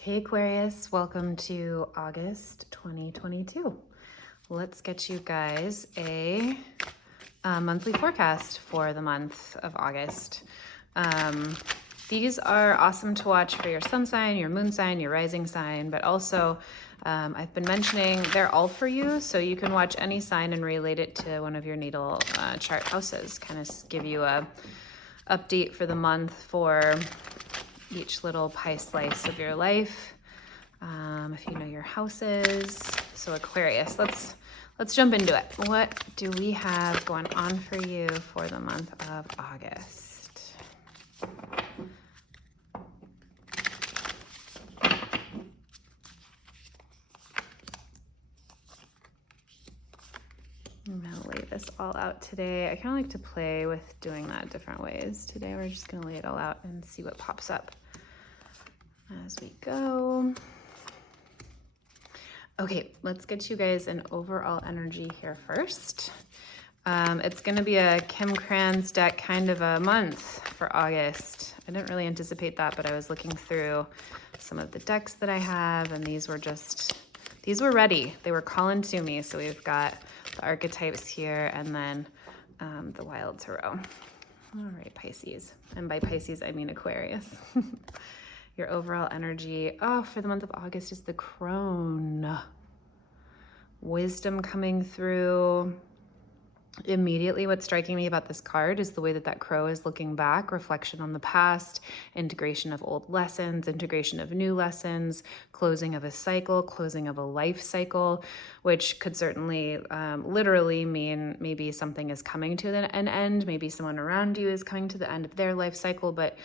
Hey Aquarius, welcome to August 2022. Let's get you guys a monthly forecast for the month of August. These are awesome to watch for your sun sign, your moon sign, your rising sign, but also I've been mentioning they're all for you, so you can watch any sign and relate it to one of your natal chart houses. Kind of give you a update for the month for each little pie slice of your life. If you know your houses. So Aquarius, let's jump into it. What do we have going on for you for the month of August? I'm gonna lay this all out today. I kind of like to play with doing that different ways. Today we're just gonna lay it all out and see what pops up as we go. Okay, let's get you guys an overall energy here first. It's gonna be a Kim Kranz deck kind of a month for August. I didn't really anticipate that, but I was looking through some of the decks that I have, and these were ready. They were calling to me. So we've got the archetypes here, and then the wild tarot. All right, Pisces. And by Pisces, I mean Aquarius. Your overall energy, for the month of August is the crone. Wisdom coming through. Immediately what's striking me about this card is the way that that crow is looking back, reflection on the past, integration of old lessons, integration of new lessons, closing of a cycle, closing of a life cycle, which could certainly literally mean maybe something is coming to an end, maybe someone around you is coming to the end of their life cycle, but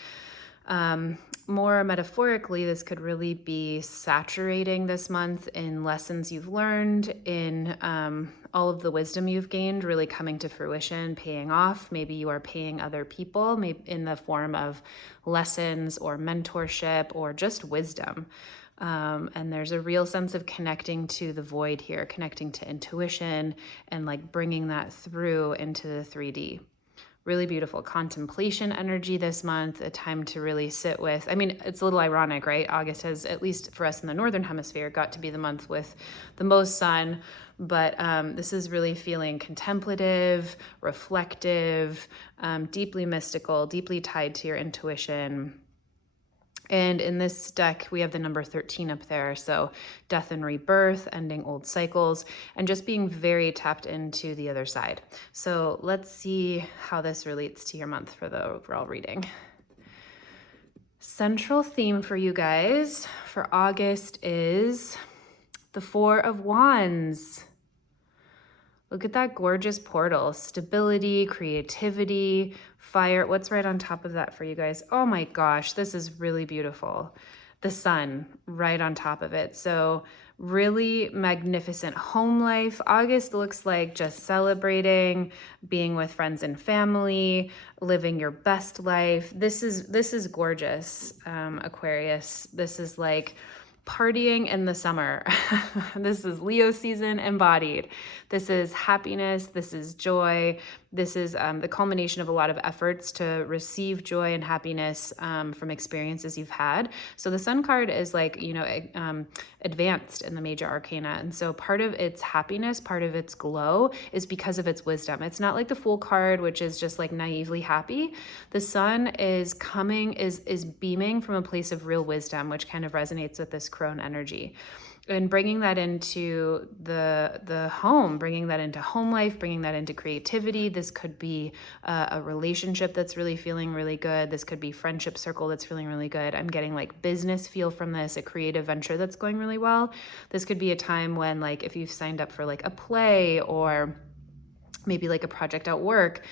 more metaphorically, this could really be saturating this month in lessons you've learned, in all of the wisdom you've gained really coming to fruition, paying off. Maybe you are paying other people, maybe in the form of lessons or mentorship or just wisdom. And there's a real sense of connecting to the void here, connecting to intuition and like bringing that through into the 3D. Really beautiful contemplation energy this month, a time to really sit with. I mean, it's a little ironic, right? August has, at least for us in the Northern Hemisphere, got to be the month with the most sun, but this is really feeling contemplative, reflective, deeply mystical, deeply tied to your intuition. And in this deck, we have the number 13 up there. So death and rebirth, ending old cycles, and just being very tapped into the other side. So let's see how this relates to your month for the overall reading. Central theme for you guys for August is the Four of Wands. Look at that gorgeous portal. Stability, creativity, fire. What's right on top of that for you guys? Oh my gosh, this is really beautiful. The sun right on top of it. So really magnificent home life. August looks like just celebrating, being with friends and family, living your best life. This is gorgeous, Aquarius. This is like partying in the summer. This is Leo season embodied. This is happiness. This is joy. This is the culmination of a lot of efforts to receive joy and happiness from experiences you've had. So the sun card is like, advanced in the major arcana. And so part of its happiness, part of its glow is because of its wisdom. It's not like the Fool card, which is just like naively happy. The sun is beaming from a place of real wisdom, which kind of resonates with this crone energy. And bringing that into the home, bringing that into home life, bringing that into creativity. This could be a relationship that's really feeling really good. This could be friendship circle that's feeling really good. I'm getting like business feel from this, a creative venture that's going really well. This could be a time when like if you've signed up for like a play or maybe like a project at work,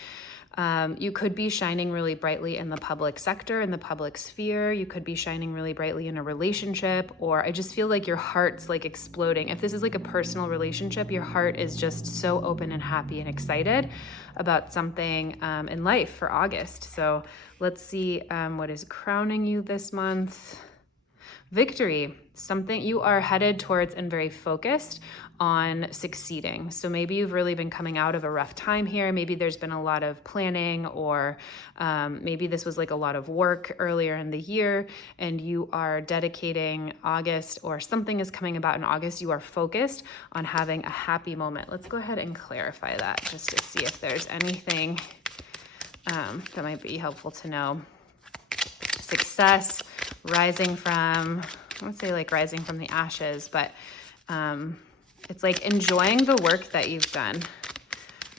you could be shining really brightly in the public sector, in the public sphere. You could be shining really brightly in a relationship, or I just feel like your heart's like exploding. If this is like a personal relationship, your heart is just so open and happy and excited about something in life for August. So let's see what is crowning you this month. Victory, something you are headed towards and very focused on succeeding. So maybe you've really been coming out of a rough time here. Maybe there's been a lot of planning, or maybe this was like a lot of work earlier in the year, and you are dedicating August, or something is coming about in August. You are focused on having a happy moment. Let's go ahead and clarify that just to see if there's anything that might be helpful to know. Success, rising from, I won't say like rising from the ashes, but it's like enjoying the work that you've done.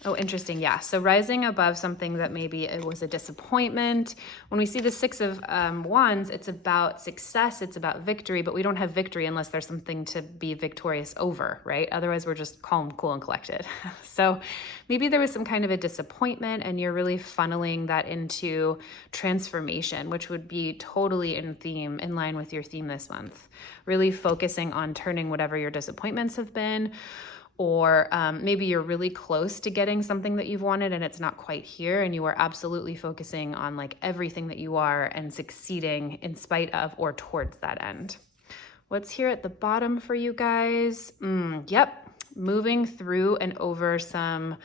Oh, interesting. Yeah. So rising above something that maybe it was a disappointment. When we see the Six of Wands, it's about success. It's about victory, but we don't have victory unless there's something to be victorious over, right? Otherwise, we're just calm, cool, and collected. So maybe there was some kind of a disappointment, and you're really funneling that into transformation, which would be totally in line with your theme this month. Really focusing on turning whatever your disappointments have been, or maybe you're really close to getting something that you've wanted and it's not quite here, and you are absolutely focusing on like everything that you are and succeeding in spite of or towards that end. What's here at the bottom for you guys? Yep, moving through and over some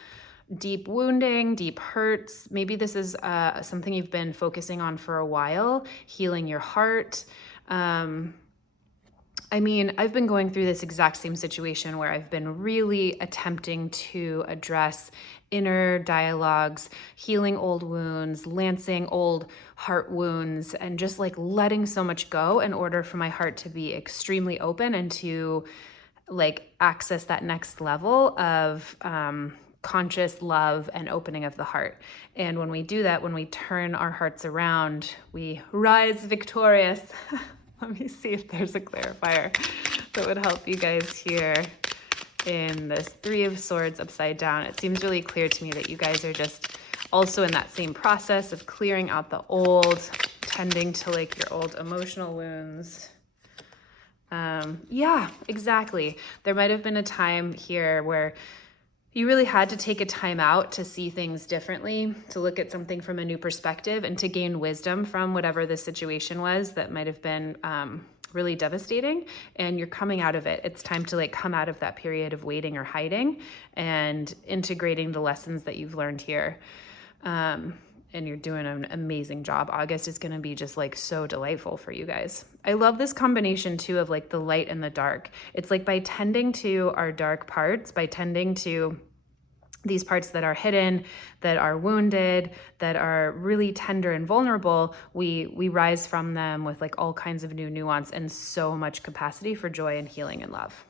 deep wounding, deep hurts. Maybe this is something you've been focusing on for a while, healing your heart. I mean, I've been going through this exact same situation where I've been really attempting to address inner dialogues, healing old wounds, lancing old heart wounds, and just like letting so much go in order for my heart to be extremely open and to like access that next level of conscious love and opening of the heart. And when we do that, when we turn our hearts around, we rise victorious. Let me see if there's a clarifier that would help you guys here in this Three of Swords upside down. It seems really clear to me that you guys are just also in that same process of clearing out the old, tending to like your old emotional wounds. Yeah, exactly. There might have been a time here where you really had to take a time out to see things differently, to look at something from a new perspective, and to gain wisdom from whatever the situation was that might have been really devastating. And you're coming out of it. It's time to like come out of that period of waiting or hiding and integrating the lessons that you've learned here. And you're doing an amazing job. August is going to be just like so delightful for you guys. I love this combination too of like the light and the dark. It's like by tending to our dark parts, by tending to these parts that are hidden, that are wounded, that are really tender and vulnerable, we rise from them with like all kinds of new nuance and so much capacity for joy and healing and love.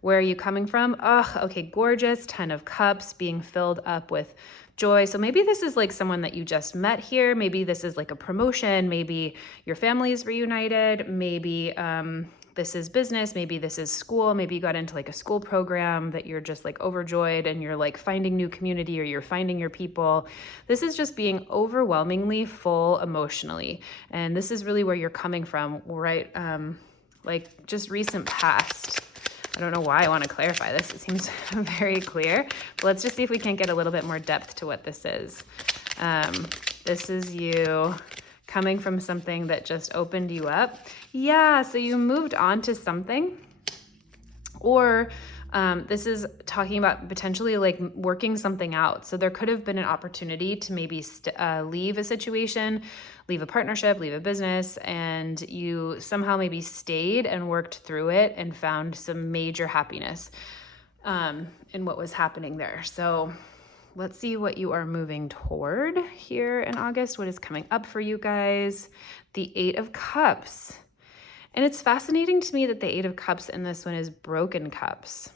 Where are you coming from? Okay, gorgeous. 10 of Cups, being filled up with joy. So maybe this is like someone that you just met here. Maybe this is like a promotion. Maybe your family is reunited. Maybe this is business. Maybe this is school. Maybe you got into like a school program that you're just like overjoyed and you're like finding new community, or you're finding your people. This is just being overwhelmingly full emotionally. And this is really where you're coming from, right? Like just recent past. I don't know why I want to clarify this. It seems very clear. But let's just see if we can't get a little bit more depth to what this is. This is you coming from something that just opened you up. Yeah, so you moved on to something. Or this is talking about potentially like working something out. So there could have been an opportunity to maybe leave a situation, leave a partnership, leave a business, and you somehow maybe stayed and worked through it and found some major happiness in what was happening there. So let's see what you are moving toward here in August. What is coming up for you guys? The Eight of Cups. And it's fascinating to me that the Eight of Cups in this one is broken cups.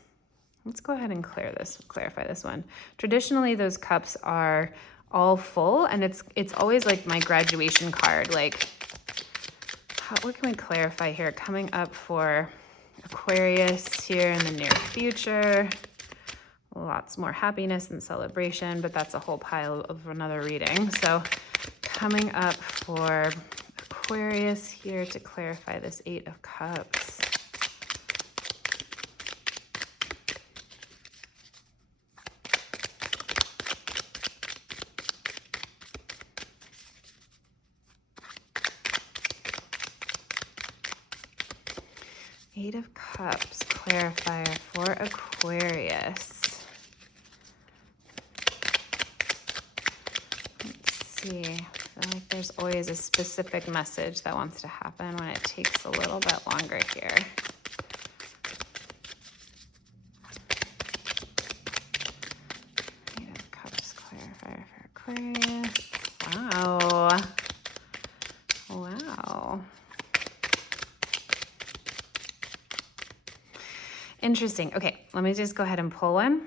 Let's go ahead and clarify this one. Traditionally, those cups are all full, and it's always like my graduation card. Like, what can we clarify here? Coming up for Aquarius here in the near future. Lots more happiness and celebration, but that's a whole pile of another reading. So coming up for Aquarius here to clarify this Eight of Cups. Eight of Cups, clarifier for Aquarius. Let's see. I feel like there's always a specific message that wants to happen when it takes a little bit longer here. Eight of Cups, clarifier for Aquarius. Wow. Wow. Interesting. Okay, let me just go ahead and pull one.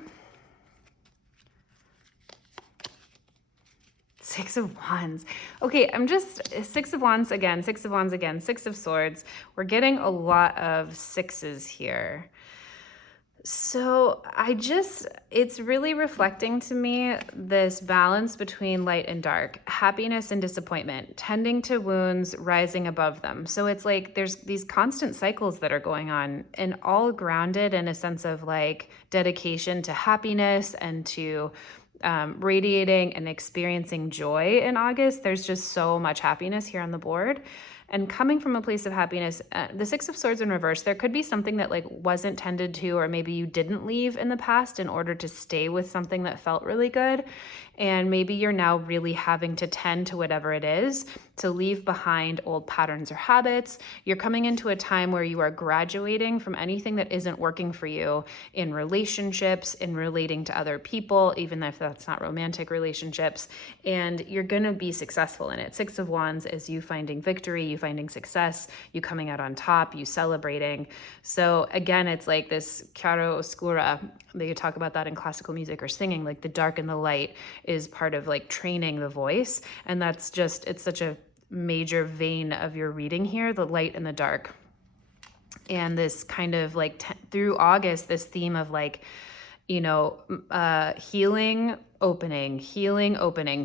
Six of Wands. Okay, I'm just Six of Wands again, Six of Wands again, Six of Swords. We're getting a lot of sixes here. So it's really reflecting to me this balance between light and dark, happiness and disappointment, tending to wounds, rising above them. So it's like there's these constant cycles that are going on, and all grounded in a sense of like dedication to happiness and to radiating and experiencing joy in August. There's just so much happiness here on the board. And coming from a place of happiness, the Six of Swords in reverse, there could be something that like wasn't tended to, or maybe you didn't leave in the past in order to stay with something that felt really good. And maybe you're now really having to tend to whatever it is, to leave behind old patterns or habits. You're coming into a time where you are graduating from anything that isn't working for you in relationships, in relating to other people, even if that's not romantic relationships, and you're gonna be successful in it. Six of Wands is you finding victory, you finding success, you coming out on top, you celebrating. So again, it's like this chiaro oscura. They talk about that in classical music or singing, like the dark and the light is part of like training the voice. And that's just, it's such a major vein of your reading here, the light and the dark. And this kind of like through August, this theme of like, you know, healing, opening,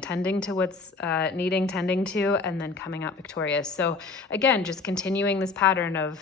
tending to what's needing tending to, and then coming out victorious. So again, just continuing this pattern of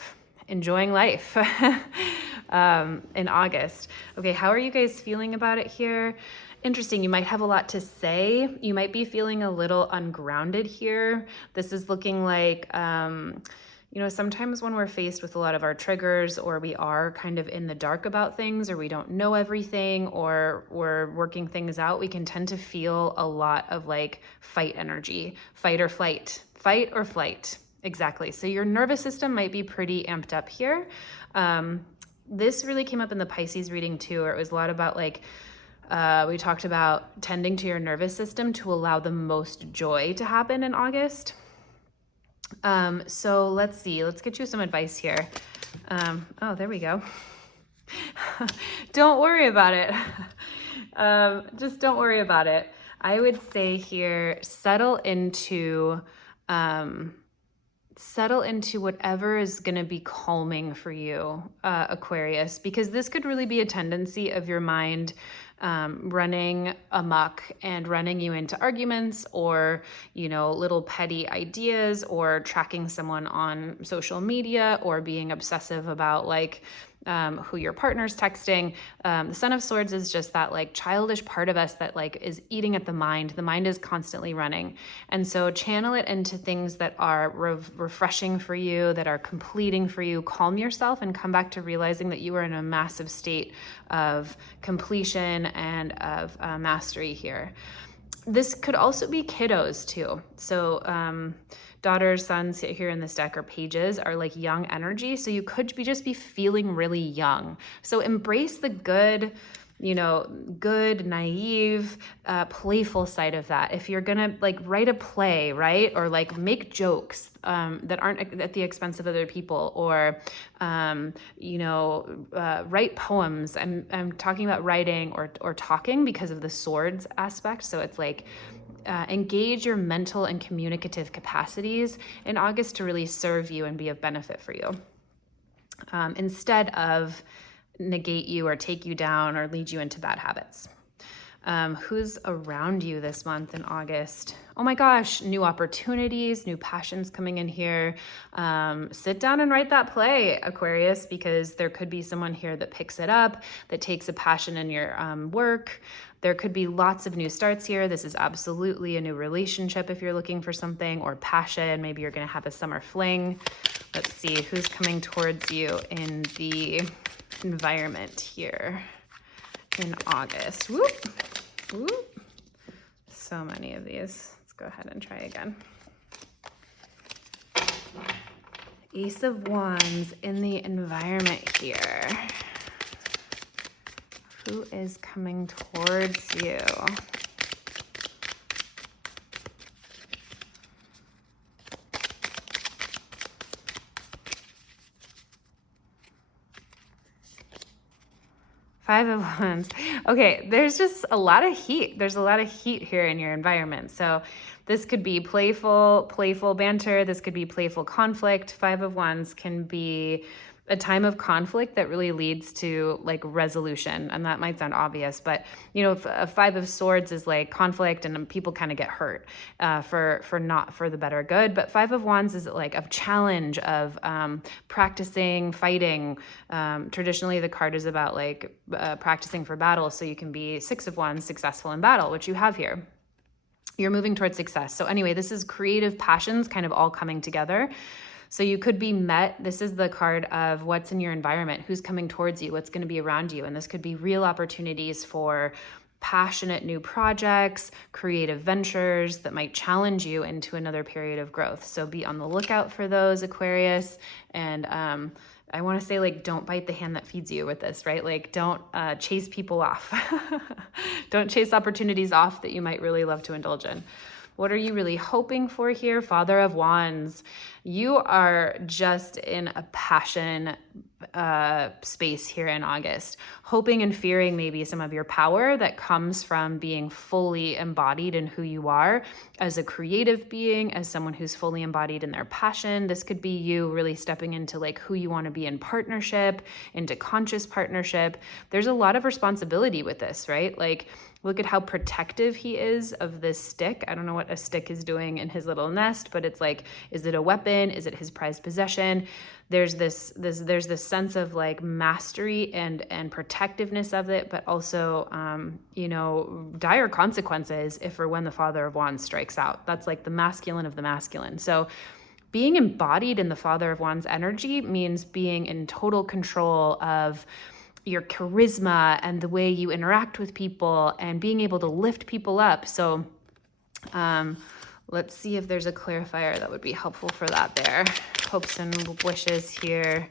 enjoying life in August. Okay, how are you guys feeling about it here? Interesting, you might have a lot to say. You might be feeling a little ungrounded here. This is looking like, you know, sometimes when we're faced with a lot of our triggers, or we are kind of in the dark about things, or we don't know everything, or we're working things out, we can tend to feel a lot of like fight energy, fight or flight, fight or flight. Exactly. So your nervous system might be pretty amped up here. This really came up in the Pisces reading too, where it was a lot about like, we talked about tending to your nervous system to allow the most joy to happen in August. So let's see, let's get you some advice here. Oh, there we go. Don't worry about it. Just don't worry about it. I would say here, settle into whatever is going to be calming for you, Aquarius, because this could really be a tendency of your mind running amok and running you into arguments, or, you know, little petty ideas, or tracking someone on social media, or being obsessive about like who your partner's texting. The Son of Swords is just that like childish part of us that like is eating at the mind. The mind is constantly running. And so channel it into things that are refreshing for you, that are completing for you. Calm yourself and come back to realizing that you are in a massive state of completion and of mastery here. This could also be kiddos too. So daughters, sons here in this deck, or pages, are like young energy. So you could just be feeling really young. So embrace the good, you know, good, naive, playful side of that. If you're gonna like write a play, right? Or like make jokes that aren't at the expense of other people, or, you know, write poems. I'm talking about writing or talking because of the swords aspect. So it's like, engage your mental and communicative capacities in August to really serve you and be of benefit for you, instead of negate you or take you down or lead you into bad habits. Who's around you this month in August? Oh my gosh, new opportunities, new passions coming in here. Sit down and write that play, Aquarius, because there could be someone here that picks it up, that takes a passion in your work. There could be lots of new starts here. This is absolutely a new relationship if you're looking for something, or passion. Maybe you're going to have a summer fling. Let's see who's coming towards you in the environment here in August. Whoop, whoop. So many of these. Let's go ahead and try again. Ace of Wands in the environment here. Who is coming towards you? Five of Wands. Okay, there's just a lot of heat. There's a lot of heat here in your environment. So this could be playful banter. This could be playful conflict. Five of Wands can be a time of conflict that really leads to like resolution. And that might sound obvious, but you know, a Five of Swords is like conflict and people kind of get hurt for not for the better good. But Five of Wands is like a challenge of practicing, fighting. Traditionally, the card is about like practicing for battle. So you can be Six of Wands, successful in battle, which you have here. You're moving towards success. So anyway, this is creative passions kind of all coming together. So you could be met. This is the card of what's in your environment, who's coming towards you, what's going to be around you. And this could be real opportunities for passionate new projects, creative ventures that might challenge you into another period of growth. So be on the lookout for those, Aquarius. And I want to say, like, don't bite the hand that feeds you with this, right? Like, don't chase people off. Don't chase opportunities off that you might really love to indulge in. What are you really hoping for here? Father of Wands. You are just in a passion space here in August, hoping and fearing maybe some of your power that comes from being fully embodied in who you are as a creative being, as someone who's fully embodied in their passion. This could be you really stepping into like who you want to be in partnership, into conscious partnership. There's a lot of responsibility with this, right? Like, look at how protective he is of this stick. I don't know what a stick is doing in his little nest, but it's like, is it a weapon? Is it his prized possession? There's this sense of like mastery and protectiveness of it, but also, you know, dire consequences if or when the Father of Wands strikes out. That's like the masculine of the masculine. So being embodied in the Father of Wands energy means being in total control of your charisma and the way you interact with people and being able to lift people up. So let's see if there's a clarifier that would be helpful for that there. Hopes and wishes here.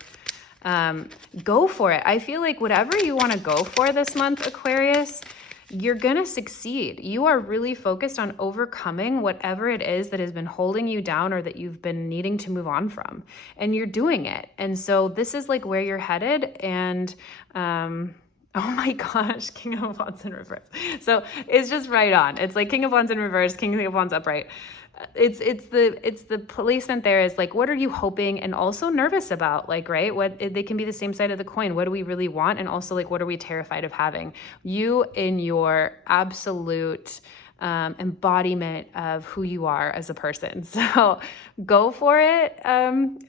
Go for it. I feel like whatever you want to go for this month, Aquarius, you're going to succeed. You are really focused on overcoming whatever it is that has been holding you down or that you've been needing to move on from. And you're doing it. And so this is like where you're headed. And oh my gosh, King of Wands in reverse. So it's just right on. It's like King of Wands in reverse, King of Wands upright. It's the placement there is like, what are you hoping and also nervous about? Like, right? What they can be the same side of the coin. What do we really want? And also like, what are we terrified of having? You in your absolute embodiment of who you are as a person. So go for it,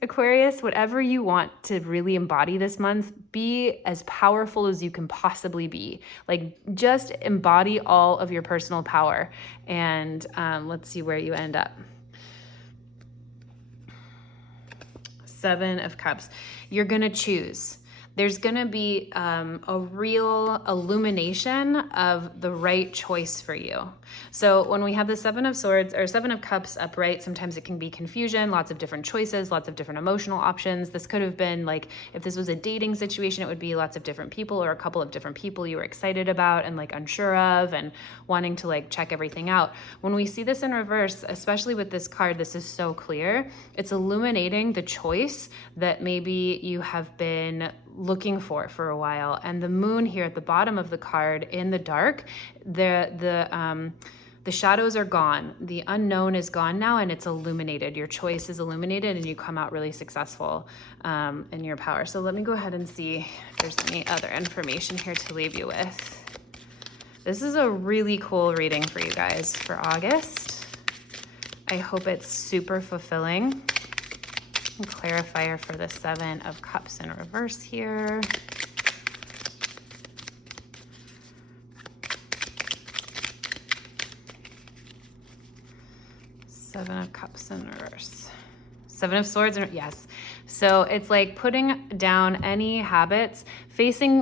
Aquarius, whatever you want to really embody this month, be as powerful as you can possibly be. Like, just embody all of your personal power. And let's see where you end up. Seven of Cups. You're going to choose. There's going to be a real illumination of the right choice for you. So when we have the Seven of Swords or Seven of Cups upright, sometimes it can be confusion, lots of different choices, lots of different emotional options. This could have been like, if this was a dating situation, it would be lots of different people or a couple of different people you were excited about and like unsure of and wanting to like check everything out. When we see this in reverse, especially with this card, this is so clear. It's illuminating the choice that maybe you have been looking for a while. And the moon here at the bottom of the card in the dark, the shadows are gone. The unknown is gone now, and it's illuminated. Your choice is illuminated, and you come out really successful in your power. So let me go ahead and see if there's any other information here to leave you with. This is a really cool reading for you guys for August. I hope it's super fulfilling. Clarifier for the Seven of Cups in reverse here. Seven of Cups in reverse. Seven of Swords, yes. So it's like putting down any habits,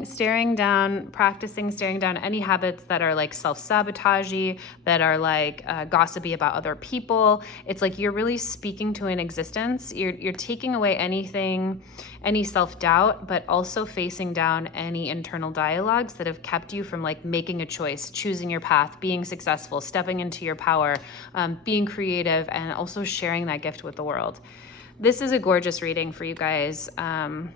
staring down, practicing staring down any habits that are like self-sabotagey, that are like gossipy about other people. It's like you're really speaking to an existence. You're taking away anything, any self-doubt, but also facing down any internal dialogues that have kept you from like making a choice, choosing your path, being successful, stepping into your power, being creative, and also sharing that gift with the world. This is a gorgeous reading for you guys, and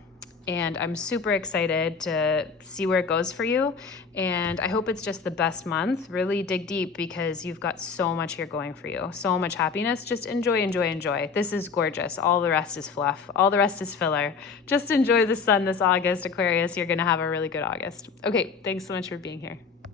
I'm super excited to see where it goes for you, and I hope it's just the best month. Really dig deep because you've got so much here going for you, so much happiness. Just enjoy, enjoy, enjoy. This is gorgeous. All the rest is fluff. All the rest is filler. Just enjoy the sun this August, Aquarius. You're going to have a really good August. Okay, thanks so much for being here.